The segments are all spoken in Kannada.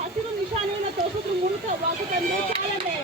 ಹಸಿರು ನಿಶಾನೆಯನ್ನು ತೋರಿಸೋದ್ರ ಮೂಲಕ ವಾಕಥಾನ್ಗೆ ಚಾಲನೆ.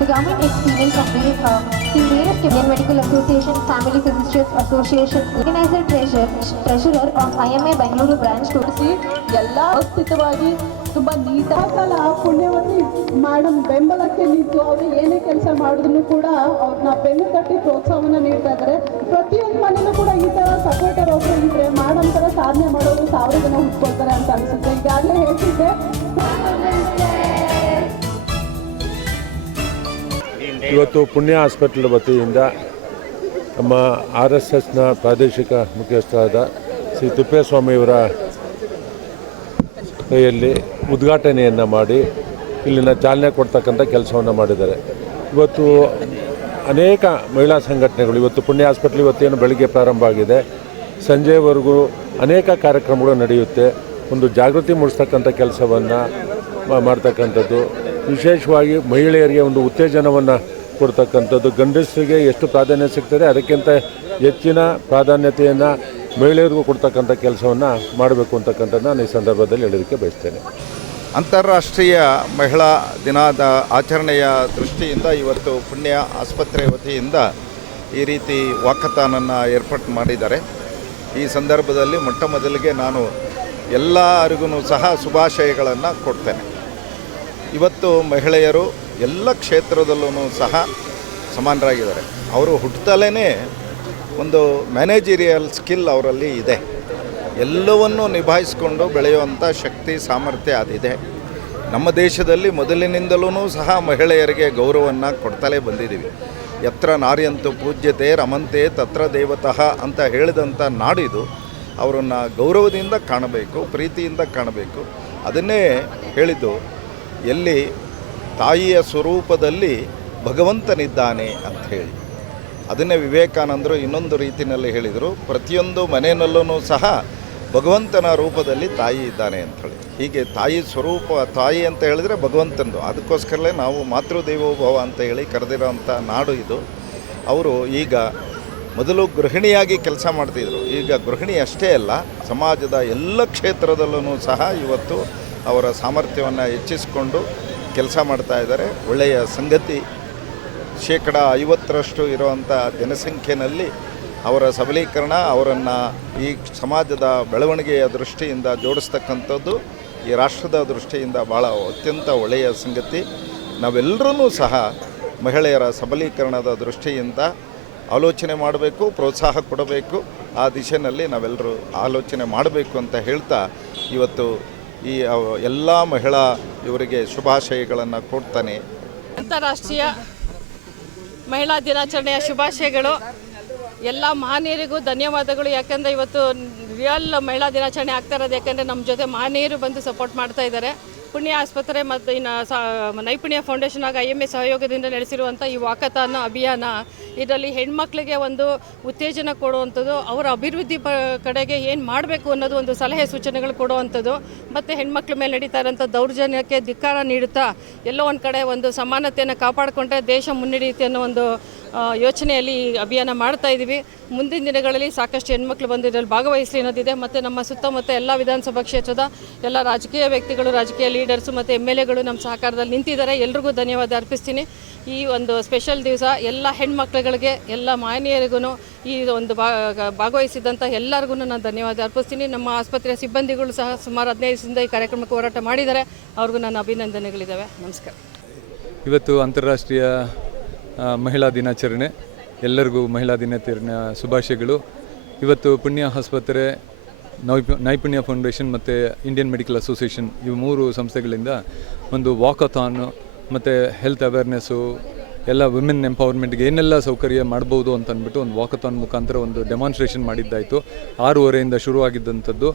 The government experience of the various Indian Medical Association, Family Physicians Association, organizer treasurer of IMA Bangalore branch to ಎಲ್ಲ ವ್ಯವಸ್ಥಿತವಾಗಿ ತುಂಬಾ ನೀಟಾಗಲ್ಲ. ಪುಣ್ಯವತಿ ಮೇಡಮ್ ಬೆಂಬಲಕ್ಕೆ ನಿಂತು ಅವರು ಏನೇ ಕೆಲಸ ಮಾಡಿದ್ರು ಕೂಡ ಅವ್ರನ್ನ ಬೆನ್ನು ತಟ್ಟಿ ಪ್ರೋತ್ಸಾಹವನ್ನ ನೀಡ್ತಾ ಇದ್ದಾರೆ. ಪ್ರತಿಯೊಂದು ಮನೇಲೂ ಕೂಡ ಈ ತರ ಸಪೋರ್ಟರ್ ಒಬ್ಬರು ಇದ್ರೆ ಮೇಡಮ್ ತರ ಸಾಧನೆ ಮಾಡೋರು 1000 ಜನ ಹುಟ್ಕೊಳ್ತಾರೆ ಅಂತ ಅನ್ಸುತ್ತೆ. ಈಗಾಗಲೇ ಹೇಳ್ತಿದ್ದೆ. ಇವತ್ತು ಪುಣ್ಯ ಹಾಸ್ಪಿಟಲ್ ವತಿಯಿಂದ ನಮ್ಮ RSSನ ಪ್ರಾದೇಶಿಕ ಮುಖ್ಯಸ್ಥರಾದ ಶ್ರೀ ತಿಪ್ಪೇಸ್ವಾಮಿಯವರ ಕೈಯಲ್ಲಿ ಉದ್ಘಾಟನೆಯನ್ನು ಮಾಡಿ ಇಲ್ಲಿನ ಚಾಲನೆ ಕೊಡ್ತಕ್ಕಂಥ ಕೆಲಸವನ್ನು ಮಾಡಿದ್ದಾರೆ. ಇವತ್ತು ಅನೇಕ ಮಹಿಳಾ ಸಂಘಟನೆಗಳು ಇವತ್ತು ಪುಣ್ಯ ಹಾಸ್ಪಿಟಲ್ ಇವತ್ತೇನು ಬೆಳಗ್ಗೆ ಪ್ರಾರಂಭ ಆಗಿದೆ, ಸಂಜೆವರೆಗೂ ಅನೇಕ ಕಾರ್ಯಕ್ರಮಗಳು ನಡೆಯುತ್ತೆ. ಒಂದು ಜಾಗೃತಿ ಮೂಡಿಸ್ತಕ್ಕಂಥ ಕೆಲಸವನ್ನು ಮಾಡ್ತಕ್ಕಂಥದ್ದು, ವಿಶೇಷವಾಗಿ ಮಹಿಳೆಯರಿಗೆ ಒಂದು ಉತ್ತೇಜನವನ್ನು ಕೊಡ್ತಕ್ಕಂಥದ್ದು. ಗಂಡಸರಿಗೆ ಎಷ್ಟು ಪ್ರಾಧಾನ್ಯ ಸಿಗ್ತದೆ ಅದಕ್ಕಿಂತ ಹೆಚ್ಚಿನ ಪ್ರಾಧಾನ್ಯತೆಯನ್ನು ಮಹಿಳೆಯರಿಗೂ ಕೊಡ್ತಕ್ಕಂಥ ಕೆಲಸವನ್ನು ಮಾಡಬೇಕು ಅಂತಕ್ಕಂಥದ್ದು ನಾನು ಈ ಸಂದರ್ಭದಲ್ಲಿ ಹೇಳೋದಕ್ಕೆ ಬಯಸ್ತೇನೆ. ಅಂತಾರಾಷ್ಟ್ರೀಯ ಮಹಿಳಾ ದಿನದ ಆಚರಣೆಯ ದೃಷ್ಟಿಯಿಂದ ಇವತ್ತು ಪುಣ್ಯ ಆಸ್ಪತ್ರೆ ವತಿಯಿಂದ ಈ ರೀತಿ ವಾಕಥಾನನ್ನು ಏರ್ಪಾಡು ಮಾಡಿದ್ದಾರೆ. ಈ ಸಂದರ್ಭದಲ್ಲಿ ಮೊಟ್ಟ ಮೊದಲಿಗೆ ನಾನು ಎಲ್ಲರಿಗೂ ಸಹ ಶುಭಾಶಯಗಳನ್ನು ಕೊಡ್ತೇನೆ. ಇವತ್ತು ಮಹಿಳೆಯರು ಎಲ್ಲ ಕ್ಷೇತ್ರದಲ್ಲೂ ಸಹ ಸಮಾನರಾಗಿದ್ದಾರೆ. ಅವರು ಹುಟ್ಟುತ್ತಲೇ ಒಂದು ಮ್ಯಾನೇಜರಿಯಲ್ ಸ್ಕಿಲ್ ಅವರಲ್ಲಿ ಇದೆ. ಎಲ್ಲವನ್ನೂ ನಿಭಾಯಿಸಿಕೊಂಡು ಬೆಳೆಯುವಂಥ ಶಕ್ತಿ ಸಾಮರ್ಥ್ಯ ಅದಿದೆ. ನಮ್ಮ ದೇಶದಲ್ಲಿ ಮೊದಲಿನಿಂದಲೂ ಸಹ ಮಹಿಳೆಯರಿಗೆ ಗೌರವವನ್ನು ಕೊಡ್ತಲೇ ಬಂದಿದ್ದೀವಿ. ಯತ್ರ ನಾರ್ಯಂತು ಪೂಜ್ಯತೆ ರಮಂತೆ ತತ್ರ ದೇವತಃ ಅಂತ ಹೇಳಿದಂಥ ನಾಡಿದು. ಅವರನ್ನು ಗೌರವದಿಂದ ಕಾಣಬೇಕು, ಪ್ರೀತಿಯಿಂದ ಕಾಣಬೇಕು. ಅದನ್ನೇ ಹೇಳಿದ್ದು, ಎಲ್ಲಿ ತಾಯಿಯ ಸ್ವರೂಪದಲ್ಲಿ ಭಗವಂತನಿದ್ದಾನೆ ಅಂತ ಹೇಳಿ. ಅದನ್ನೇ ವಿವೇಕಾನಂದರು ಇನ್ನೊಂದು ರೀತಿಯಲ್ಲಿ ಹೇಳಿದರು, ಪ್ರತಿಯೊಂದು ಮನೆಯಲ್ಲೂ ಸಹ ಭಗವಂತನ ರೂಪದಲ್ಲಿ ತಾಯಿ ಇದ್ದಾನೆ ಅಂಥೇಳಿ. ಹೀಗೆ ತಾಯಿ ಸ್ವರೂಪ, ತಾಯಿ ಅಂತ ಹೇಳಿದರೆ ಭಗವಂತನದು. ಅದಕ್ಕೋಸ್ಕರಲೇ ನಾವು ಮಾತೃದೇವೋಭವ ಅಂತ ಹೇಳಿ ಕರೆದಿರೋಂಥ ನಾಡು ಇದು. ಅವರು ಈಗ ಮೊದಲು ಗೃಹಿಣಿಯಾಗಿ ಕೆಲಸ ಮಾಡ್ತಿದ್ರು, ಈಗ ಗೃಹಿಣಿ ಅಷ್ಟೇ ಅಲ್ಲ, ಸಮಾಜದ ಎಲ್ಲ ಕ್ಷೇತ್ರದಲ್ಲೂ ಸಹ ಇವತ್ತು ಅವರ ಸಾಮರ್ಥ್ಯವನ್ನು ಹೆಚ್ಚಿಸಿಕೊಂಡು ಕೆಲಸ ಮಾಡ್ತಾ ಇದ್ದಾರೆ. ಒಳ್ಳೆಯ ಸಂಗತಿ. 50% ಇರುವಂಥ ಜನಸಂಖ್ಯೆಯಲ್ಲಿ ಅವರ ಸಬಲೀಕರಣ, ಅವರನ್ನು ಈ ಸಮಾಜದ ಬೆಳವಣಿಗೆಯ ದೃಷ್ಟಿಯಿಂದ ಜೋಡಿಸ್ತಕ್ಕಂಥದ್ದು ಈ ರಾಷ್ಟ್ರದ ದೃಷ್ಟಿಯಿಂದ ಭಾಳ ಅತ್ಯಂತ ಒಳ್ಳೆಯ ಸಂಗತಿ. ನಾವೆಲ್ಲರೂ ಸಹ ಮಹಿಳೆಯರ ಸಬಲೀಕರಣದ ದೃಷ್ಟಿಯಿಂದ ಆಲೋಚನೆ ಮಾಡಬೇಕು, ಪ್ರೋತ್ಸಾಹ ಕೊಡಬೇಕು. ಆ ದಿಶೆಯಲ್ಲಿ ನಾವೆಲ್ಲರೂ ಆಲೋಚನೆ ಮಾಡಬೇಕು ಅಂತ ಹೇಳ್ತಾ ಇವತ್ತು ಈ ಎಲ್ಲ ಮಹಿಳಾ ಇವರಿಗೆ ಶುಭಾಶಯಗಳನ್ನು ಕೊಡ್ತಾನೆ. ಅಂತಾರಾಷ್ಟ್ರೀಯ ಮಹಿಳಾ ದಿನಾಚರಣೆಯ ಶುಭಾಶಯಗಳು. ಎಲ್ಲ ಮಹನೀಯರಿಗೂ ಧನ್ಯವಾದಗಳು. ಯಾಕಂದರೆ ಇವತ್ತು ರಿಯಲ್ ಮಹಿಳಾ ದಿನಾಚರಣೆ ಆಗ್ತಾ ಇರೋದು ಯಾಕಂದರೆ ನಮ್ಮ ಜೊತೆ ಮಹನೀಯರು ಬಂದು ಸಪೋರ್ಟ್ ಮಾಡ್ತಾ ಇದ್ದಾರೆ. ಪುಣ್ಯ ಆಸ್ಪತ್ರೆ ಮತ್ತು ಇನ್ನು ನೈಪುಣ್ಯ ಫೌಂಡೇಶನ್ ಆಗಿ IMA ಸಹಯೋಗದಿಂದ ನಡೆಸಿರುವಂಥ ಈ ವಾಕಥಾನ್ ಅಭಿಯಾನ, ಇದರಲ್ಲಿ ಹೆಣ್ಮಕ್ಳಿಗೆ ಒಂದು ಉತ್ತೇಜನ ಕೊಡುವಂಥದ್ದು, ಅವರ ಅಭಿವೃದ್ಧಿ ಕಡೆಗೆ ಏನು ಮಾಡಬೇಕು ಅನ್ನೋದು ಒಂದು ಸಲಹೆ ಸೂಚನೆಗಳು ಕೊಡುವಂಥದ್ದು, ಮತ್ತು ಹೆಣ್ಮಕ್ಳ ಮೇಲೆ ನಡೀತಾ ಇರೋಂಥ ದೌರ್ಜನ್ಯಕ್ಕೆ ಧಿಕ್ಕಾರ ನೀಡುತ್ತಾ ಎಲ್ಲೋ ಒಂದು ಕಡೆ ಒಂದು ಸಮಾನತೆಯನ್ನು ಕಾಪಾಡಿಕೊಂಡ್ರೆ ದೇಶ ಮುನ್ನಡೆಯುತ್ತೆ ಅನ್ನೋ ಒಂದು ಯೋಚನೆಯಲ್ಲಿ ಈ ಅಭಿಯಾನ ಮಾಡ್ತಾ ಇದ್ದೀವಿ. ಮುಂದಿನ ದಿನಗಳಲ್ಲಿ ಸಾಕಷ್ಟು ಹೆಣ್ಮಕ್ಳು ಬಂದು ಇದರಲ್ಲಿ ಭಾಗವಹಿಸಲಿ ಅನ್ನೋದಿದೆ. ಮತ್ತು ನಮ್ಮ ಸುತ್ತಮುತ್ತ ಎಲ್ಲ ವಿಧಾನಸಭಾ ಕ್ಷೇತ್ರದ ಎಲ್ಲ ರಾಜಕೀಯ ವ್ಯಕ್ತಿಗಳು, ರಾಜಕೀಯ ಲೀಡರ್ಸು ಮತ್ತು MLAಗಳು ನಮ್ಮ ಸಹಕಾರದಲ್ಲಿ ನಿಂತಿದ್ದಾರೆ. ಎಲ್ರಿಗೂ ಧನ್ಯವಾದ ಅರ್ಪಿಸ್ತೀನಿ. ಈ ಒಂದು ಸ್ಪೆಷಲ್ ದಿವಸ ಎಲ್ಲ ಹೆಣ್ಮಕ್ಳುಗಳಿಗೆ, ಎಲ್ಲ ಮಾನ್ಯರಿಗೂ, ಈ ಒಂದು ಭಾಗವಹಿಸಿದಂಥ ಎಲ್ಲರಿಗೂ ನಾನು ಧನ್ಯವಾದ ಅರ್ಪಿಸ್ತೀನಿ. ನಮ್ಮ ಆಸ್ಪತ್ರೆಯ ಸಿಬ್ಬಂದಿಗಳು ಸಹ ಸುಮಾರು 15 ದಿವಸದಿಂದ ಈ ಕಾರ್ಯಕ್ರಮಕ್ಕೆ ಹೋರಾಟ ಮಾಡಿದ್ದಾರೆ. ಅವ್ರಿಗೂ ನನ್ನ ಅಭಿನಂದನೆಗಳಿದ್ದಾವೆ. ನಮಸ್ಕಾರ. ಇವತ್ತು ಅಂತಾರಾಷ್ಟ್ರೀಯ ಮಹಿಳಾ ದಿನಾಚರಣೆ. ಎಲ್ಲರಿಗೂ ಮಹಿಳಾ ದಿನಾಚರಣೆಯ ಶುಭಾಶಯಗಳು. ಇವತ್ತು ಪುಣ್ಯ ಆಸ್ಪತ್ರೆ ನೈಪುಣ್ಯ ಫೌಂಡೇಶನ್ ಮತ್ತು ಇಂಡಿಯನ್ ಮೆಡಿಕಲ್ ಅಸೋಸಿಯೇಷನ್ ಇವು 3 ಸಂಸ್ಥೆಗಳಿಂದ ಒಂದು ವಾಕಥಾನ್ ಮತ್ತು ಹೆಲ್ತ್ ಅವೇರ್ನೆಸ್ಸು ಎಲ್ಲ ವಿಮೆನ್ ಎಂಪವರ್ಮೆಂಟ್ಗೆ ಏನೆಲ್ಲ ಸೌಕರ್ಯ ಮಾಡ್ಬೋದು ಅಂತ ಅಂದ್ಬಿಟ್ಟು ಒಂದು ವಾಕಥಾನ್ ಮುಖಾಂತರ ಒಂದು ಡೆಮಾನ್ಸ್ಟ್ರೇಷನ್ ಮಾಡಿದ್ದಾಯಿತು. 6:30ಯಿಂದ ಶುರುವಾಗಿದ್ದಂಥದ್ದು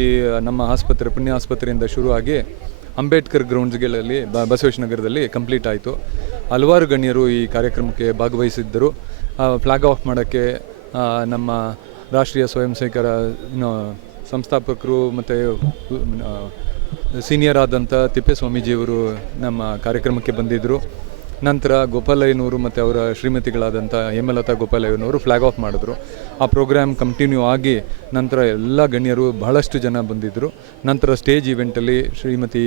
ಈ ನಮ್ಮ ಆಸ್ಪತ್ರೆ ಪುಣ್ಯ ಆಸ್ಪತ್ರೆಯಿಂದ ಶುರುವಾಗಿ ಅಂಬೇಡ್ಕರ್ ಗ್ರೌಂಡ್ಸ್ಗಳಲ್ಲಿ ಬಸವೇಶ್ವರ ನಗರದಲ್ಲಿ ಕಂಪ್ಲೀಟ್ ಆಯಿತು. ಹಲವಾರು ಗಣ್ಯರು ಈ ಕಾರ್ಯಕ್ರಮಕ್ಕೆ ಭಾಗವಹಿಸಿದ್ದರು. ಫ್ಲಾಗ್ ಆಫ್ ಮಾಡೋಕ್ಕೆ ನಮ್ಮ ರಾಷ್ಟ್ರೀಯ ಸ್ವಯಂ ಸೇವಕರ ಸಂಸ್ಥಾಪಕರು ಮತ್ತು ಸೀನಿಯರ್ ಆದಂಥ ತಿಪ್ಪೇಸ್ವಾಮೀಜಿಯವರು ನಮ್ಮ ಕಾರ್ಯಕ್ರಮಕ್ಕೆ ಬಂದಿದ್ದರು. ನಂತರ ಗೋಪಾಲಯ್ಯನವರು ಮತ್ತು ಅವರ ಶ್ರೀಮತಿಗಳಾದಂಥ ಹೇಮಲತಾ ಗೋಪಾಲಯ್ಯನವರು ಫ್ಲಾಗ್ ಆಫ್ ಮಾಡಿದ್ರು. ಆ ಪ್ರೋಗ್ರಾಮ್ ಕಂಟಿನ್ಯೂ ಆಗಿ ನಂತರ ಎಲ್ಲ ಗಣ್ಯರು ಬಹಳಷ್ಟು ಜನ ಬಂದಿದ್ದರು. ನಂತರ ಸ್ಟೇಜ್ ಈವೆಂಟಲ್ಲಿ ಶ್ರೀಮತಿ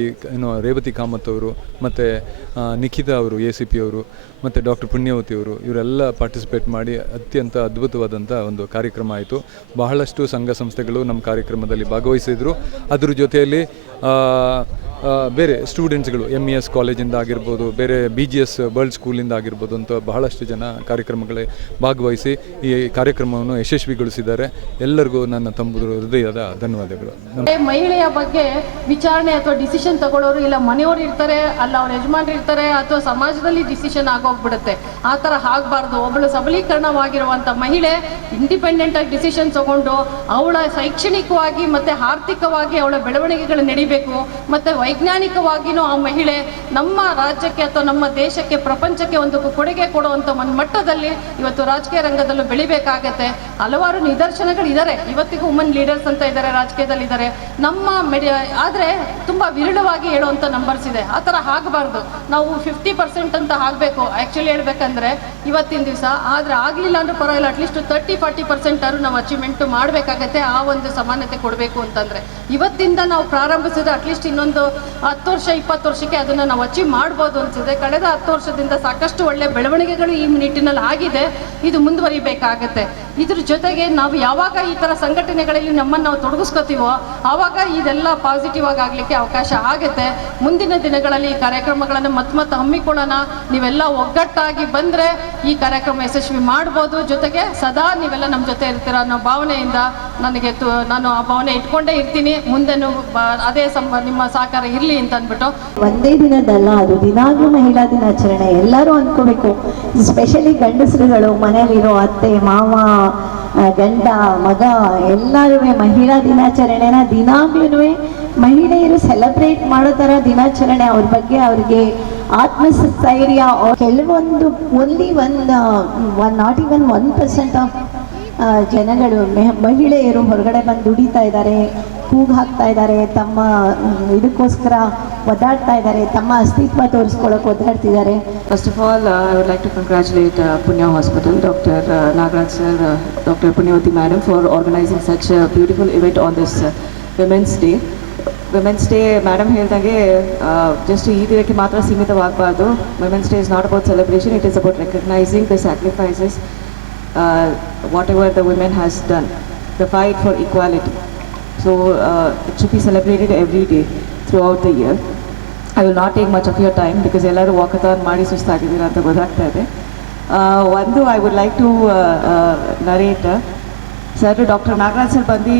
ರೇವತಿ ಕಾಮತ್ ಅವರು ಮತ್ತು ನಿಖಿತಾ ಅವರು ACP ಅವರು ಮತ್ತು ಡಾಕ್ಟರ್ ಪುಣ್ಯವತಿ ಅವರು ಇವರೆಲ್ಲ ಪಾರ್ಟಿಸಿಪೇಟ್ ಮಾಡಿ ಅತ್ಯಂತ ಅದ್ಭುತವಾದಂಥ ಒಂದು ಕಾರ್ಯಕ್ರಮ ಆಯಿತು. ಬಹಳಷ್ಟು ಸಂಘ ಸಂಸ್ಥೆಗಳು ನಮ್ಮ ಕಾರ್ಯಕ್ರಮದಲ್ಲಿ ಭಾಗವಹಿಸಿದರು. ಅದ್ರ ಜೊತೆಯಲ್ಲಿ ಬೇರೆ ಸ್ಟೂಡೆಂಟ್ಸ್ಗಳು MES ಕಾಲೇಜಿಂದ ಆಗಿರ್ಬೋದು, ಬೇರೆ BGS ವರ್ಲ್ಡ್ ಸ್ಕೂಲಿಂದ ಆಗಿರ್ಬೋದು ಅಂತ ಬಹಳಷ್ಟು ಜನ ಕಾರ್ಯಕ್ರಮಗಳೇ ಭಾಗವಹಿಸಿ ಈ ಕಾರ್ಯಕ್ರಮವನ್ನು ಯಶಸ್ವಿಗೊಳಿಸಿದ್ದಾರೆ. ಎಲ್ಲರಿಗೂ ನನ್ನ ಹೃದಯದ ಧನ್ಯವಾದಗಳು. ಮಹಿಳೆಯ ಬಗ್ಗೆ ವಿಚಾರಣೆ ಅಥವಾ ಡಿಸಿಷನ್ ತಗೊಳ್ಳೋರು ಇಲ್ಲ ಮನೆಯವರು ಇರ್ತಾರೆ, ಅಲ್ಲ ಅವ್ರ ಯಜಮಾನ್ರು ಇರ್ತಾರೆ, ಅಥವಾ ಸಮಾಜದಲ್ಲಿ ಡಿಸಿಷನ್ ಆಗೋಗ್ಬಿಡುತ್ತೆ. ಆ ಥರ ಆಗಬಾರ್ದು. ಒಬ್ಬಳು ಸಬಲೀಕರಣವಾಗಿರುವಂಥ ಮಹಿಳೆ ಇಂಡಿಪೆಂಡೆಂಟ್ ಆಗಿ ಡಿಸಿಷನ್ ತಗೊಂಡು ಅವಳ ಶೈಕ್ಷಣಿಕವಾಗಿ ಮತ್ತು ಆರ್ಥಿಕವಾಗಿ ಅವಳ ಬೆಳವಣಿಗೆಗಳು ನಡಿಬೇಕು. ಮತ್ತು ವೈಜ್ಞಾನಿಕವಾಗಿಯೂ ಆ ಮಹಿಳೆ ನಮ್ಮ ರಾಜ್ಯಕ್ಕೆ ಅಥವಾ ನಮ್ಮ ದೇಶಕ್ಕೆ, ಪ್ರಪಂಚಕ್ಕೆ ಒಂದು ಕೊಡುಗೆ ಕೊಡುವಂಥ ಒಂದು ಮಟ್ಟದಲ್ಲಿ ಇವತ್ತು ರಾಜಕೀಯ ರಂಗದಲ್ಲೂ ಬೆಳಿಬೇಕಾಗತ್ತೆ. ಹಲವಾರು ನಿದರ್ಶನಗಳಿದ್ದಾರೆ. ಇವತ್ತಿಗೂ ವುಮನ್ ಲೀಡರ್ಸ್ ಅಂತ ಇದ್ದಾರೆ, ರಾಜಕೀಯದಲ್ಲಿದ್ದಾರೆ. ನಮ್ಮ ಆದರೆ ತುಂಬ ವಿರಳವಾಗಿ ಹೇಳುವಂಥ ನಂಬರ್ಸ್ ಇದೆ. ಆ ಥರ ಆಗಬಾರ್ದು. ನಾವು 50% ಅಂತ ಆಗಬೇಕು ಆ್ಯಕ್ಚುಲಿ ಹೇಳ್ಬೇಕಂದ್ರೆ ಇವತ್ತಿನ ದಿವಸ. ಆದರೆ ಆಗಲಿಲ್ಲ ಅಂದ್ರೆ ಪರವಾಗಿಲ್ಲ, ಅಟ್ಲೀಸ್ಟ್ 30-40% ಆದ್ರೂ ನಾವು ಅಚೀವ್ಮೆಂಟ್ ಮಾಡಬೇಕಾಗತ್ತೆ. ಆ ಒಂದು ಸಮಾನತೆ ಕೊಡಬೇಕು ಅಂತಂದರೆ ಇವತ್ತಿಂದ ನಾವು ಪ್ರಾರಂಭಿಸಿದ್ರೆ ಅಟ್ಲೀಸ್ಟ್ ಇನ್ನೊಂದು 10 ವರ್ಷ 20 ವರ್ಷಕ್ಕೆ ಅದನ್ನು ನಾವು ಅಚೀವ್ ಮಾಡ್ಬೋದು ಅನಿಸಿದೆ. ಕಳೆದ 10 ವರ್ಷದಿಂದ ಸಾಕಷ್ಟು ಒಳ್ಳೆ ಬೆಳವಣಿಗೆಗಳು ಈ ನಿಟ್ಟಿನಲ್ಲಿ ಆಗಿದೆ. ಇದು ಮುಂದುವರಿಬೇಕಾಗತ್ತೆ. ಇದ್ರ ಜೊತೆಗೆ ನಾವು ಯಾವಾಗ ಈ ಥರ ಸಂಘಟನೆಗಳಲ್ಲಿ ನಮ್ಮನ್ನು ನಾವು ತೊಡಗಿಸ್ಕೋತೀವೋ ಆವಾಗ ಇದೆಲ್ಲ ಪಾಸಿಟಿವ್ ಆಗಿ ಆಗಲಿಕ್ಕೆ ಅವಕಾಶ ಆಗುತ್ತೆ. ಮುಂದಿನ ದಿನಗಳಲ್ಲಿ ಈ ಕಾರ್ಯಕ್ರಮಗಳನ್ನು ಮತ್ತೆ ಹಮ್ಮಿಕೊಳ್ಳೋಣ. ನೀವೆಲ್ಲ ಒಗ್ಗಟ್ಟಾಗಿ ಬಂದರೆ ಈ ಕಾರ್ಯಕ್ರಮ ಯಶಸ್ವಿ ಮಾಡ್ಬೋದು. ಜೊತೆಗೆ ಸದಾ ನೀವೆಲ್ಲ ನಮ್ಮ ಜೊತೆ ಇರ್ತೀರ ಅನ್ನೋ ಭಾವನೆಯಿಂದ ನಾನು ಆ ಭಾವನೆ ಇಟ್ಕೊಂಡೇ ಇರ್ತೀನಿ. ಮುಂದೆನೂ ಅದೇ ನಿಮ್ಮ ಸಹಕಾರ ಇರಲಿ ಅಂತ ಅಂದ್ಬಿಟ್ಟು. ಒಂದೇ ದಿನದಲ್ಲ, ಅದು ದಿನಾಗ್ಲೂ ಮಹಿಳಾ ದಿನಾಚರಣೆ. ಎಲ್ಲರೂ ಅಂದ್ಕೋಬೇಕು, ಸ್ಪೆಷಲಿ ಗಂಡಸರುಗಳು, ಮನೆಯಲ್ಲಿರೋ ಅತ್ತೆ ಮಾವ ಗಂಡ ಮಗ ಎಲ್ಲರೂ ಮಹಿಳಾ ದಿನಾಚರಣೆನ ದಿನಾಗ್ಲೂ ಮಹಿಳೆಯರು ಸೆಲೆಬ್ರೇಟ್ ಮಾಡೋ ಥರ ದಿನಾಚರಣೆ. ಅವ್ರ ಬಗ್ಗೆ ಅವ್ರಿಗೆ ಆತ್ಮಸ್ಥೈರ್ಯ. ಕೆಲವೊಂದು ಓನ್ಲಿ ನಾಟ್ ಈವನ್ 1% ಆಫ್ ಜನಗಳು ಮಹಿಳೆಯರು ಹೊರಗಡೆ ಬಂದು ದುಡಿತಾ ಇದ್ದಾರೆ, ಕೂಗು ಹಾಕ್ತಾ ಇದ್ದಾರೆ, ತಮ್ಮ ಇದಕ್ಕೋಸ್ಕರ ಒದ್ದಾಡ್ತಾ ಇದ್ದಾರೆ, ತಮ್ಮ ಅಸ್ತಿತ್ವ ತೋರಿಸ್ಕೊಳ್ಳೋಕೆ ಒದ್ದಾಡ್ತಿದ್ದಾರೆ. First of all, I would like to congratulate Punya Hospital, Dr. Nagaraj sir, Dr. Punyavati madam for organizing such a beautiful event on this Women's Day. Women's Day, madam ಹೇಳ್ದಂಗೆ just ಈ ದಿನಕ್ಕೆ ಮಾತ್ರ ಸೀಮಿತವಾಗಬಾರ್ದು. Women's Day is not about celebration, it is about recognizing the sacrifices whatever the women has done, the fight for equality. So it should be celebrated every day throughout the year. I will not take much of your time because ಎಲ್ಲರೂ ವಾಕಥಾನ್ ಮಾಡಿ ಸುಸ್ತಾಗಿದ್ದೀರಾ ಅಂತ ಗೊತ್ತಾಗ್ತಾ ಇದೆ. ಒಂದು I would like to narrate sir, doctor Nagaraj sir ಬಂದು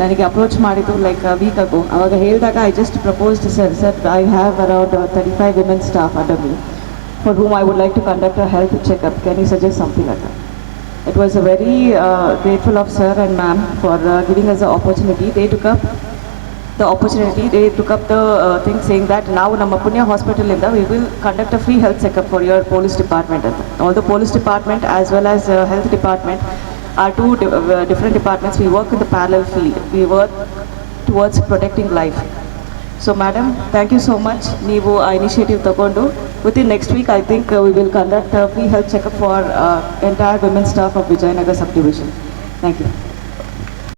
ನನಗೆ ಅಪ್ರೋಚ್ ಮಾಡಿದ್ದು ಲೈಕ್ ವೀಕ್ ಆಗೋ. ಅವಾಗ ಹೇಳಿದಾಗ I just proposed sir I have around 35 women staff under me for whom I would like to conduct a health checkup. Can you suggest something like that? It was a very grateful of sir and ma'am for giving us the opportunity. They took up the thing saying that now ನಮ್ಮ ಪುಣ್ಯ ಹಾಸ್ಪಿಟಲ್ ಇಂದ we will conduct a free health checkup for your police department. All the police department as well as health department are two different departments. We work in the parallel field. We work towards protecting life. So madam, thank you so much. ನೀವು ಆ ಇನಿಷಿಯೇಟಿವ್ ತಗೊಂಡು within next week I think we will conduct a free health checkup for entire women staff of Vijayanagar subdivision. Thank you.